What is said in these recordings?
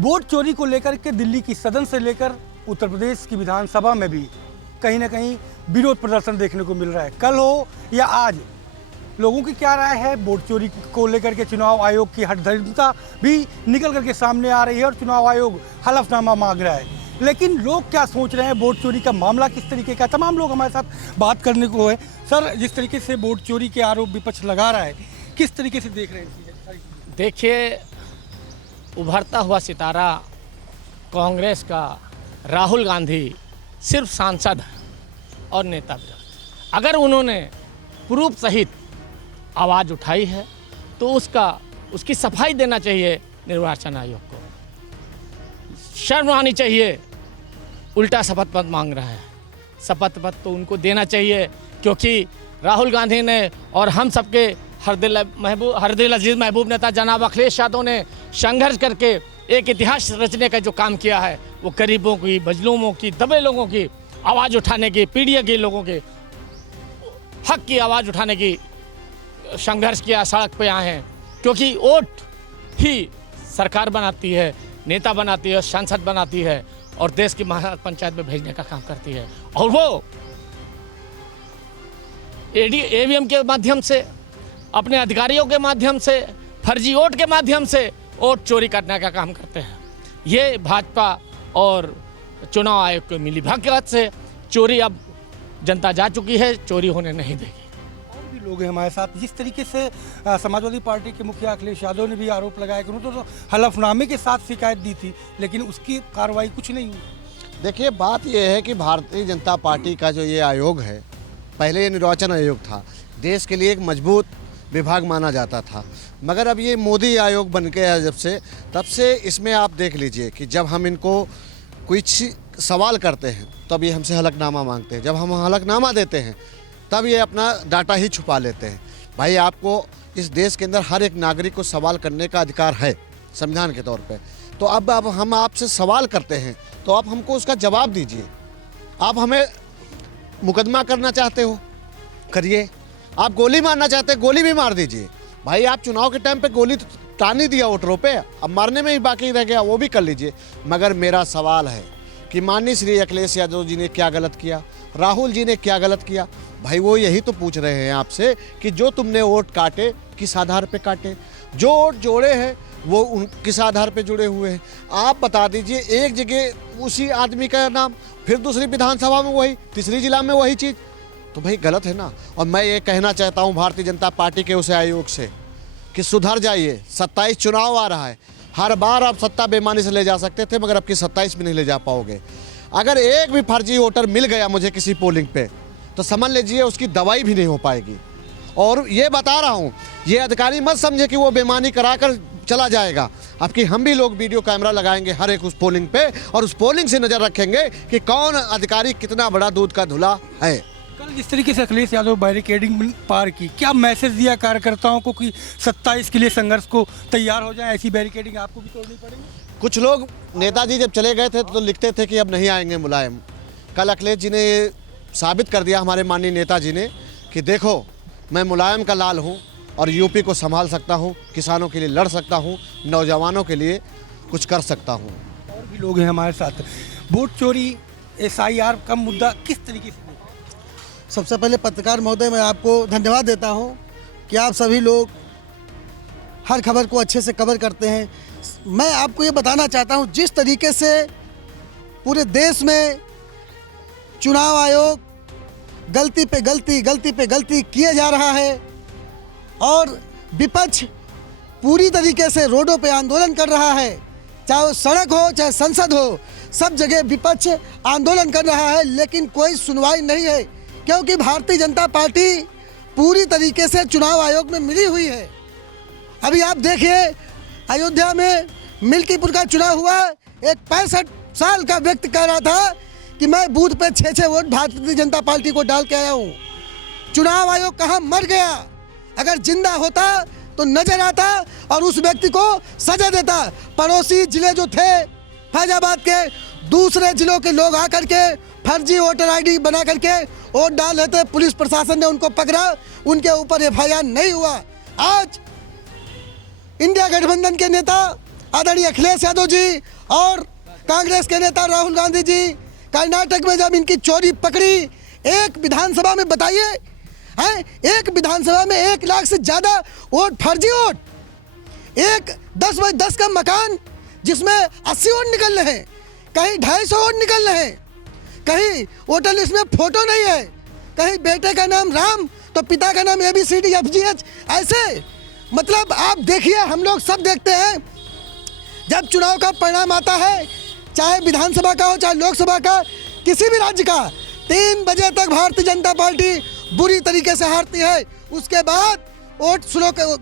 Vote चोरी को लेकर के दिल्ली की सदन से लेकर उत्तर प्रदेश की विधानसभा में भी कहीं ना कहीं विरोध प्रदर्शन देखने को मिल रहा है। कल हो या आज, लोगों की क्या राय है वोट चोरी को लेकर के? चुनाव आयोग की हठधर्मिता भी निकल करके सामने आ रही है और चुनाव आयोग हलफनामा मांग रहा है। लेकिन लोग क्या सोच रहे हैं, वोट चोरी का मामला किस तरीके का? तमाम लोग हमारे साथ बात करने को है। सर, जिस तरीके से वोट चोरी के आरोप विपक्ष लगा रहा है, किस तरीके से देख रहे हैं? देखिए, उभरता हुआ सितारा कांग्रेस का राहुल गांधी सिर्फ सांसद है और नेता भी। अगर उन्होंने प्रूफ सहित आवाज़ उठाई है तो उसकी सफाई देना चाहिए निर्वाचन आयोग को। शर्म आनी चाहिए, उल्टा शपथ पत्र मांग रहा है। शपथ पत्र तो उनको देना चाहिए, क्योंकि राहुल गांधी ने और हम सबके हरदिल अजीज महबूब नेता जनाब अखिलेश यादव ने संघर्ष करके एक इतिहास रचने का जो काम किया है, वो गरीबों की, मजलूमों की, दबे लोगों की आवाज़ उठाने की, पीड़ित के लोगों के हक की आवाज़ उठाने की संघर्ष किया, सड़क पे आए हैं। क्योंकि वोट ही सरकार बनाती है, नेता बनाती है, सांसद बनाती है और देश की पंचायत में भेजने का काम करती है। और वो ईवीएम के माध्यम से, अपने अधिकारियों के माध्यम से, फर्जी वोट के माध्यम से वोट चोरी करने का काम करते हैं। ये भाजपा और चुनाव आयोग को मिली भगत से चोरी अब जनता जा चुकी है, चोरी होने नहीं देगी। और भी लोग हैं हमारे साथ। जिस तरीके से समाजवादी पार्टी के मुखिया अखिलेश यादव ने भी आरोप लगाया कि उन्होंने तो हलफनामे के साथ शिकायत दी थी, लेकिन उसकी कार्रवाई कुछ नहीं हुई। देखिए, बात यह है कि भारतीय जनता पार्टी का जो ये आयोग है, पहले ये निर्वाचन आयोग था, देश के लिए एक मजबूत विभाग माना जाता था। मगर अब ये मोदी आयोग बन गया तब से इसमें आप देख लीजिए कि जब हम इनको कुछ सवाल करते हैं तब ये हमसे हलफनामा मांगते हैं, जब हम हलफनामा देते हैं तब ये अपना डाटा ही छुपा लेते हैं। भाई, आपको इस देश के अंदर हर एक नागरिक को सवाल करने का अधिकार है संविधान के तौर पे। तो अब हम आपसे सवाल करते हैं तो आप हमको उसका जवाब दीजिए। आप हमें मुकदमा करना चाहते हो, करिए। आप गोली मारना चाहते हैं, गोली भी मार दीजिए। भाई, आप चुनाव के टाइम पे गोली तो टान ही दिया वोटरों पे, अब मारने में ही बाकी रह गया, वो भी कर लीजिए। मगर मेरा सवाल है कि माननीय श्री अखिलेश यादव जी ने क्या गलत किया, राहुल जी ने क्या गलत किया? भाई, वो यही तो पूछ रहे हैं आपसे कि जो तुमने वोट काटे किस आधार पे काटे, जो वोट जोड़े हैं वो किस आधार पे जुड़े हुए हैं? आप बता दीजिए। एक जगह उसी आदमी का नाम, फिर दूसरी विधानसभा में वही, तीसरी जिला में वही चीज़, तो भाई गलत है ना। और मैं ये कहना चाहता हूँ भारतीय जनता पार्टी के उस आयोग से कि सुधर जाइए। 27 चुनाव आ रहा है, हर बार आप सत्ता बेईमानी से ले जा सकते थे, मगर अब की 27 में नहीं ले जा पाओगे। अगर एक भी फर्जी वोटर मिल गया मुझे किसी पोलिंग पे, तो समझ लीजिए उसकी दवाई भी नहीं हो पाएगी। और ये बता रहा हूँ, ये अधिकारी मत समझे कि वो बेईमानी कराकर चला जाएगा। अब कि हम भी लोग वीडियो कैमरा लगाएंगे हर एक उस पोलिंग पे, और उस पोलिंग से नज़र रखेंगे कि कौन अधिकारी कितना बड़ा दूध का धुला है। कल जिस तरीके से अखिलेश यादव बैरिकेडिंग पार की, क्या मैसेज दिया कार्यकर्ताओं को कि 27 के लिए संघर्ष को तैयार हो जाए? ऐसी बैरिकेडिंग आपको भी तोड़नी पड़ेगी। कुछ लोग, नेताजी जब चले गए थे तो लिखते थे कि अब नहीं आएंगे मुलायम। कल अखिलेश जी ने ये साबित कर दिया, हमारे माननीय नेताजी ने, कि देखो मैं मुलायम का लाल हूँ और यूपी को संभाल सकता हूँ, किसानों के लिए लड़ सकता हूँ, नौजवानों के लिए कुछ कर सकता हूँ। और भी लोग हैं हमारे साथ। वोट चोरी, SIR का मुद्दा किस तरीके से? सबसे पहले पत्रकार महोदय, मैं आपको धन्यवाद देता हूं कि आप सभी लोग हर खबर को अच्छे से कवर करते हैं। मैं आपको ये बताना चाहता हूं, जिस तरीके से पूरे देश में चुनाव आयोग गलती पे गलती किए जा रहा है और विपक्ष पूरी तरीके से रोडों पे आंदोलन कर रहा है, चाहे वो सड़क हो चाहे संसद हो, सब जगह विपक्ष आंदोलन कर रहा है, लेकिन कोई सुनवाई नहीं है। क्योंकि भारतीय जनता पार्टी पूरी तरीके से चुनाव आयोग में मिली हुई है। अभी आप देखिए, अयोध्या में मिल्कीपुर का चुनाव हुआ, एक 65 साल का व्यक्ति कह रहा था कि मैं बूथ पे 6 वोट भारतीय जनता पार्टी को डाल के आया हूँ। चुनाव आयोग कहाँ मर गया? अगर जिंदा होता तो नजर आता और उस व्यक्ति को सजा देता। पड़ोसी जिले जो थे फैजाबाद के, दूसरे जिलों के लोग आकर के फर्जी वोटर ID बना करके वोट डाल लेते, पुलिस प्रशासन ने उनको पकड़ा, उनके ऊपर FIR नहीं हुआ। आज इंडिया गठबंधन के नेता आदरणीय अखिलेश यादव जी और कांग्रेस के नेता राहुल गांधी जी कर्नाटक में जब इनकी चोरी पकड़ी, एक विधानसभा में बताइए हैं, एक विधानसभा में 1 लाख से ज़्यादा वोट, फर्जी वोट, एक 10x10 का मकान जिसमें 80 वोट निकल रहे हैं, कहीं 250 वोट निकल रहे हैं, कहीं वोटर लिस्ट में फोटो नहीं है, कहीं बेटे का नाम राम तो पिता का नाम ABCDFGH, ऐसे मतलब आप देखिए, हम लोग सब देखते हैं जब चुनाव का परिणाम आता है, चाहे विधानसभा का हो चाहे लोकसभा का, किसी भी राज्य का, 3 बजे तक भारतीय जनता पार्टी बुरी तरीके से हारती है। उसके बाद वोट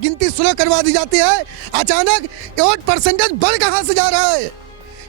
गिनती स्लो करवा दी जाती है। अचानक वोट परसेंटेज बढ़ कहाँ से जा रहा है?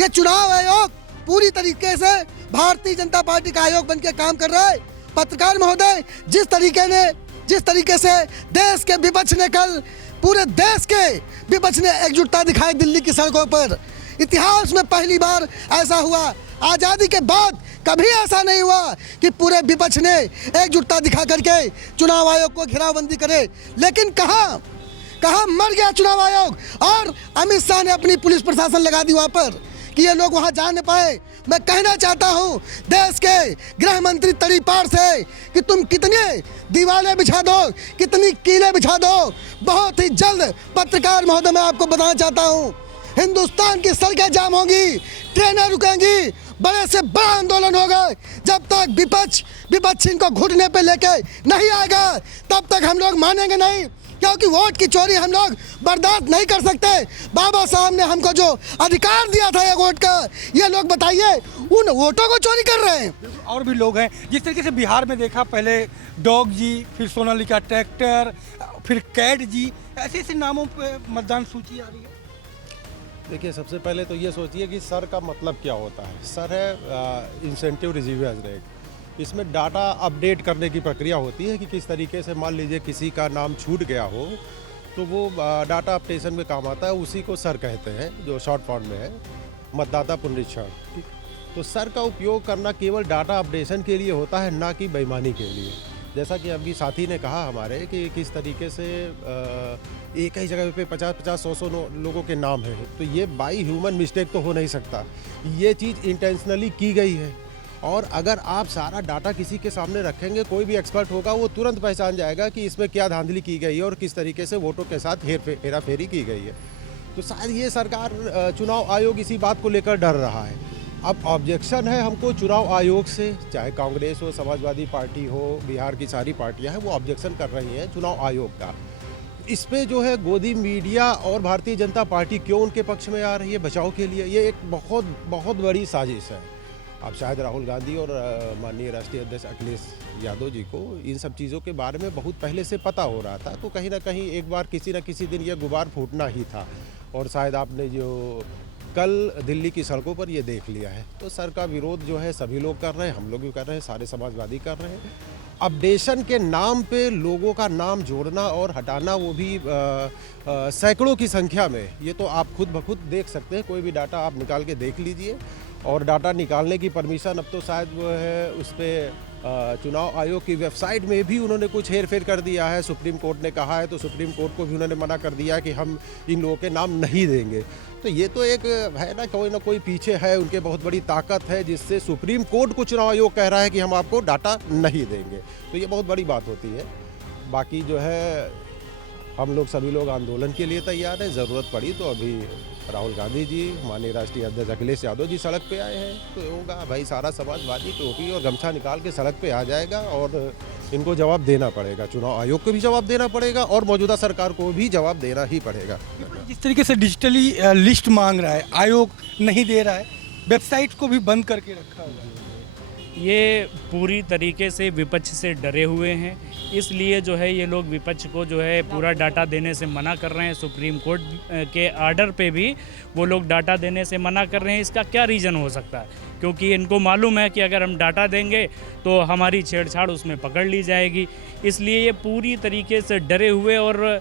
ये चुनाव आयोग पूरी तरीके से भारतीय जनता पार्टी का आयोग बन के काम कर रहा है। पत्रकार महोदय, जिस तरीके से देश के विपक्ष ने कल, पूरे देश के विपक्ष ने एकजुटता दिखाई दिल्ली की सड़कों पर, इतिहास में पहली बार ऐसा हुआ। आज़ादी के बाद कभी ऐसा नहीं हुआ कि पूरे विपक्ष ने एकजुटता दिखा करके चुनाव आयोग को घेरावबंदी करे। लेकिन कहाँ मर गया चुनाव आयोग, और अमित शाह ने अपनी पुलिस प्रशासन लगा दी वहाँ पर कि ये लोग वहाँ जा न पाए। मैं कहना चाहता हूँ देश के गृह मंत्री तड़ीपार से कि तुम कितने दीवारें बिछा दो, कितनी कीलें बिछा दो, बहुत ही जल्द पत्रकार महोदय मैं आपको बताना चाहता हूँ, हिंदुस्तान की सड़कें जाम होंगी, ट्रेनें रुकेंगी, बड़े से बड़ा आंदोलन होगा। जब तक विपक्ष इनको घुटने पे लेके नहीं आएगा तब तक हम लोग मानेंगे नहीं, क्योंकि वोट की चोरी हम लोग बर्दाश्त नहीं कर सकते। बाबा साहब ने हमको जो अधिकार दिया था ये वोट का, ये लोग बताइए उन वोटों को चोरी कर रहे हैं। और भी लोग हैं, जिस तरीके से बिहार में देखा, पहले डॉग जी, फिर सोनालिका ट्रैक्टर, फिर कैट जी, ऐसे नामों पे मतदान सूची आ रही है। देखिए, सबसे पहले तो ये सोचिए कि सर का मतलब क्या होता है। सर है इंसेंटिव रिसीवर्स रेट। इसमें डाटा अपडेट करने की प्रक्रिया होती है कि किस तरीके से, मान लीजिए किसी का नाम छूट गया हो तो वो डाटा अपडेशन में काम आता है, उसी को सर कहते हैं, जो शॉर्ट फॉर्म में है मतदाता पुनरीक्षण। तो सर का उपयोग करना केवल डाटा अपडेशन के लिए होता है, ना कि बेईमानी के लिए। जैसा कि अभी साथी ने कहा हमारे कि किस तरीके से एक ही जगह पे 50-50, 100-100 लोगों के नाम हैं, तो ये बाई ह्यूमन मिस्टेक तो हो नहीं सकता। ये चीज़ इंटेंशनली की गई है, और अगर आप सारा डाटा किसी के सामने रखेंगे, कोई भी एक्सपर्ट होगा वो तुरंत पहचान जाएगा कि इसमें क्या धांधली की गई है और किस तरीके से वोटों के साथ हेराफेरी की गई है। तो शायद ये सरकार, चुनाव आयोग इसी बात को लेकर डर रहा है। अब ऑब्जेक्शन है हमको चुनाव आयोग से, चाहे कांग्रेस हो, समाजवादी पार्टी हो, बिहार की सारी पार्टियां हैं, वो ऑब्जेक्शन कर रही हैं चुनाव आयोग का। इस पे जो है गोदी मीडिया और भारतीय जनता पार्टी क्यों उनके पक्ष में आ रही है बचाव के लिए, ये एक बहुत बहुत बड़ी साजिश है। अब शायद राहुल गांधी और माननीय राष्ट्रीय अध्यक्ष अखिलेश यादव जी को इन सब चीज़ों के बारे में बहुत पहले से पता हो रहा था, तो कहीं ना कहीं एक बार किसी न किसी दिन ये गुबार फूटना ही था। और शायद आपने जो कल दिल्ली की सड़कों पर ये देख लिया है। तो सर का विरोध जो है सभी लोग कर रहे हैं, हम लोग भी कर रहे हैं, सारे समाजवादी कर रहे हैं। अपडेशन के नाम पे लोगों का नाम जोड़ना और हटाना, वो भी सैकड़ों की संख्या में, ये तो आप खुद ब खुद देख सकते हैं। कोई भी डाटा आप निकाल के देख लीजिए। और डाटा निकालने की परमिशन अब तो शायद वो है उस पर चुनाव आयोग की वेबसाइट में भी उन्होंने कुछ हेरफेर कर दिया है। सुप्रीम कोर्ट ने कहा है तो सुप्रीम कोर्ट को भी उन्होंने मना कर दिया है कि हम इन लोगों के नाम नहीं देंगे। तो ये तो एक है ना कोई पीछे है, उनके बहुत बड़ी ताकत है, जिससे सुप्रीम कोर्ट को चुनाव आयोग कह रहा है कि हम आपको डाटा नहीं देंगे। तो ये बहुत बड़ी बात होती है। बाकी जो है हम लोग सभी लोग आंदोलन के लिए तैयार हैं। ज़रूरत पड़ी तो अभी राहुल गांधी जी, माननीय राष्ट्रीय अध्यक्ष अखिलेश यादव जी सड़क पे आए हैं, तो होगा भाई सारा समाजवादी टोपी और गमछा निकाल के सड़क पे आ जाएगा और इनको जवाब देना पड़ेगा। चुनाव आयोग को भी जवाब देना पड़ेगा और मौजूदा सरकार को भी जवाब देना ही पड़ेगा। जिस तरीके से डिजिटली लिस्ट मांग रहा है, आयोग नहीं दे रहा है, वेबसाइट को भी बंद करके रखा हुआ है। ये पूरी तरीके से विपक्ष से डरे हुए हैं, इसलिए जो है ये लोग विपक्ष को जो है पूरा डाटा देने से मना कर रहे हैं। सुप्रीम कोर्ट के आर्डर पे भी वो लोग डाटा देने से मना कर रहे हैं। इसका क्या रीज़न हो सकता है? क्योंकि इनको मालूम है कि अगर हम डाटा देंगे तो हमारी छेड़छाड़ उसमें पकड़ ली जाएगी। इसलिए ये पूरी तरीके से डरे हुए और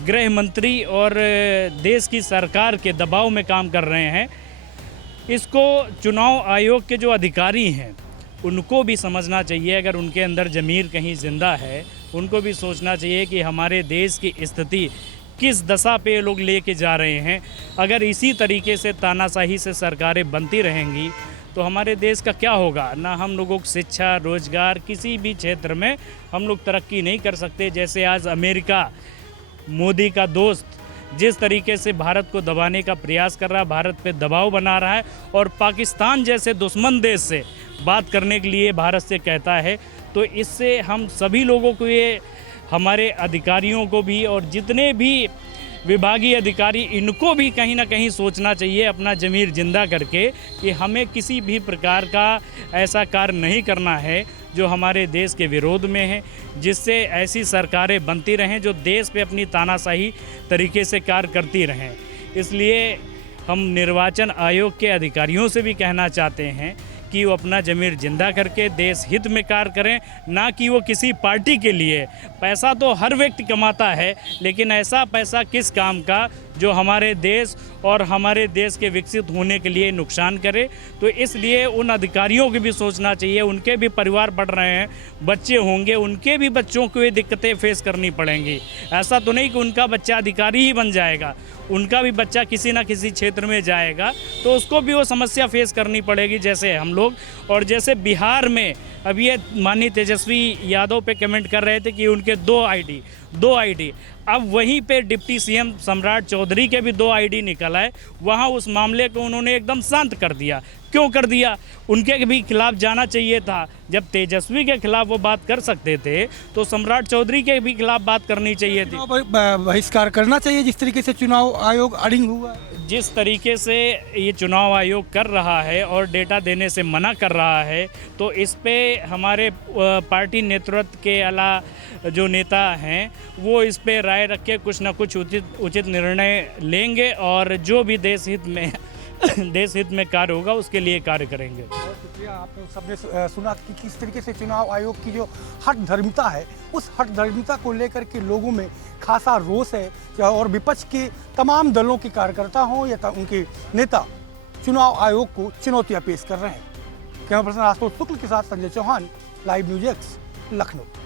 गृह मंत्री और देश की सरकार के दबाव में काम कर रहे हैं। इसको चुनाव आयोग के जो अधिकारी हैं उनको भी समझना चाहिए, अगर उनके अंदर ज़मीर कहीं ज़िंदा है, उनको भी सोचना चाहिए कि हमारे देश की स्थिति किस दशा पे ये लोग लेके जा रहे हैं। अगर इसी तरीके से तानाशाही से सरकारें बनती रहेंगी तो हमारे देश का क्या होगा। ना हम लोगों को शिक्षा, रोजगार, किसी भी क्षेत्र में हम लोग तरक्की नहीं कर सकते। जैसे आज अमेरिका, मोदी का दोस्त, जिस तरीके से भारत को दबाने का प्रयास कर रहा है, भारत पे दबाव बना रहा है और पाकिस्तान जैसे दुश्मन देश से बात करने के लिए भारत से कहता है, तो इससे हम सभी लोगों को, ये हमारे अधिकारियों को भी और जितने भी विभागीय अधिकारी, इनको भी कहीं ना कहीं सोचना चाहिए अपना ज़मीर जिंदा करके कि हमें किसी भी प्रकार का ऐसा कार्य नहीं करना है जो हमारे देश के विरोध में है, जिससे ऐसी सरकारें बनती रहें जो देश पे अपनी तानाशाही तरीके से कार्य करती रहें। इसलिए हम निर्वाचन आयोग के अधिकारियों से भी कहना चाहते हैं कि वो अपना ज़मीर जिंदा करके देश हित में कार्य करें, ना कि वो किसी पार्टी के लिए। पैसा तो हर व्यक्ति कमाता है, लेकिन ऐसा पैसा किस काम का जो हमारे देश और हमारे देश के विकसित होने के लिए नुकसान करे। तो इसलिए उन अधिकारियों को भी सोचना चाहिए, उनके भी परिवार बढ़ रहे हैं, बच्चे होंगे, उनके भी बच्चों को ये दिक्कतें फेस करनी पड़ेंगी। ऐसा तो नहीं कि उनका बच्चा अधिकारी ही बन जाएगा, उनका भी बच्चा किसी ना किसी क्षेत्र में जाएगा तो उसको भी वो समस्या फेस करनी पड़ेगी जैसे हम लोग। और जैसे बिहार में अभी ये माननीय तेजस्वी यादव पे कमेंट कर रहे थे कि उनके दो आईडी, अब वहीं पे डिप्टी सीएम सम्राट चौधरी के भी 2 आईडी निकल आए। वहाँ उस मामले को उन्होंने एकदम शांत कर दिया। क्यों कर दिया? उनके भी खिलाफ जाना चाहिए था। जब तेजस्वी के खिलाफ वो बात कर सकते थे तो सम्राट चौधरी के भी खिलाफ बात करनी चाहिए थी। बहिष्कार करना चाहिए जिस तरीके से चुनाव आयोग अड़िंग हुआ है। जिस तरीके से ये चुनाव आयोग कर रहा है और डेटा देने से मना कर रहा है, तो इस पे हमारे पार्टी नेतृत्व के अलावा जो नेता हैं वो इस पे राय रख के कुछ ना कुछ उचित निर्णय लेंगे और जो भी देश हित में कार्य होगा उसके लिए कार्य करेंगे। बहुत शुक्रिया। आपने सबने सुना कि किस तरीके से चुनाव आयोग की जो हठधर्मिता है, उस हठधर्मिता को लेकर के लोगों में खासा रोष है और विपक्ष के तमाम दलों के कार्यकर्ता हों या उनके नेता चुनाव आयोग को चुनौतियां पेश कर रहे हैं। कैमरा पर्सन आशुतोष शुक्ल के साथ Sanjay Chauhan, live news X, Lucknow.